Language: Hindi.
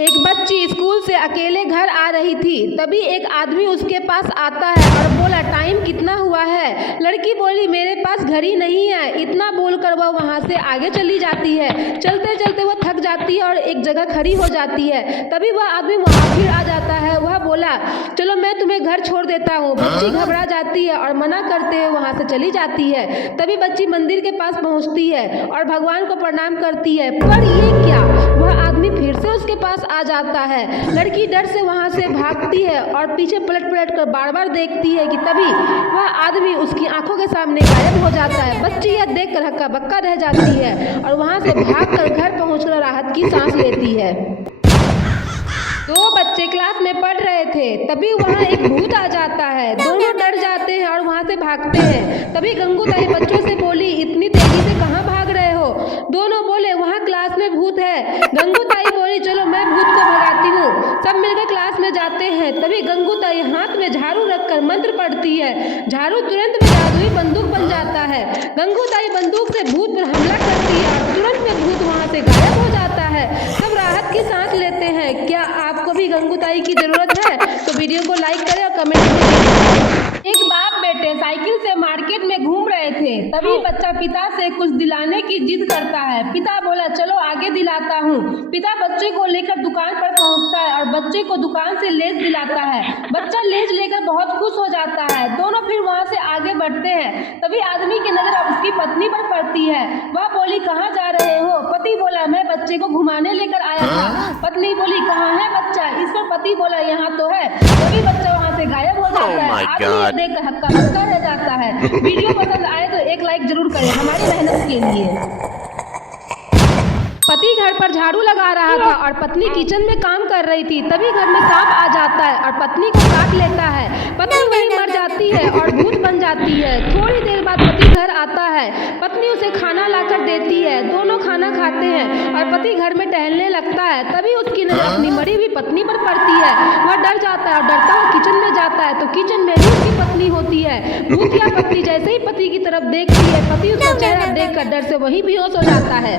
एक बच्ची स्कूल से अकेले घर आ रही थी। तभी एक आदमी उसके पास आता है और बोला, टाइम कितना हुआ है? लड़की बोली, मेरे पास घड़ी नहीं है। इतना बोलकर वह वहाँ से आगे चली जाती है। चलते चलते वह थक जाती है और एक जगह खड़ी हो जाती है। तभी वह आदमी वहाँ फिर आ जाता है। वह बोला, चलो मैं तुम्हें घर छोड़ देता हूँ। बच्ची घबरा जाती है और मना करते हुए वहाँ से चली जाती है। तभी बच्ची मंदिर के पास पहुँचती है और भगवान को प्रणाम करती है। पर ये क्या, वह आदमी फिर से उसके पास आ जाता है। लड़की डर से वहां से भागती है और पीछे पलट पलट कर बार बार देखती है कि तभी वह आदमी उसकी आंखों के सामने गायब हो जाता है। बच्ची यह देखकर हक्का बक्का रह जाती है और वहां से भागकर घर पहुंचकर राहत की सांस लेती है। दो बच्चे क्लास में पढ़ रहे थे। तभी वहाँ एक भूत आ जाता है। दोनों डर जाते हैं और वहाँ से भागते हैं। तभी गंगूताई बच्चों से बोली, इतनी तेजी से कहाँ भाग रहे हो? दोनों बोले, वहाँ क्लास में भूत है। गंगूताई बोली, चलो मैं भूत को भगाती हूँ। सब मिलकर क्लास में जाते हैं। तभी गंगूताई हाथ में झाड़ू रखकर मंत्र पढ़ती है। झाड़ू तुरंत में जादुई बंदूक बन जाता है। गंगूताई बंदूक से भूत पर हमला करती है और तुरंत में भूत वहाँ से गायब हो जाता है। सब राहत की सांस लेते हैं। क्या आपको भी गंगूताई की जरूरत है? तो वीडियो को लाइक करें और कमेंट में। एक बाप बेटे साइकिल से मार्केट में घूम रहे थे। तभी बच्चा पिता से कुछ दिलाने की जिद करता है। पिता बोला, चलो आगे दिलाता हूँ। पिता बच्चे को लेकर दुकान पर पहुँचता है और बच्चे को दुकान से लेज दिलाता है। बच्चा लेज लेकर बहुत खुश हो जाता है। दोनों फिर वहाँ से आगे बढ़ते हैं। तभी आदमी की नजर उसकी पत्नी पर पड़ती है। वह बोली, कहाँ जा रहे हो? पति बोला, मैं बच्चे को घुमाने लेकर आया था। पत्नी बोली, कहाँ है बच्चा? इस पर पति बोला, यहाँ तो है। तभी बच्चा वहाँ से गायब हो जाता है। आदमी देखकर हक्का बक्का रह जाता है। वीडियो पसंद आए तो एक लाइक जरूर करें हमारी मेहनत के लिए। पति घर पर झाड़ू लगा रहा था और पत्नी किचन में काम कर रही थी। तभी घर में सांप आ जाता है और पत्नी को काट लेता है। पत्नी वहीं मर जाती है और भूत बन जाती है। थोड़ी देर बाद पति घर आता है। पत्नी उसे खाना लाकर देती है। दोनों खाना खाते हैं और पति घर में टहलने लगता है। तभी उसकी नजर अपनी मरी हुई पत्नी पर पड़ती है। वह डर जाता है और डरता हुआ किचन में जाता है तो किचन में भी उसकी पत्नी होती है। भूतिया पत्नी जैसे ही पति की तरफ देखती है, पति उसका चेहरा देखकर डर से वहीं बेहोश हो जाता है।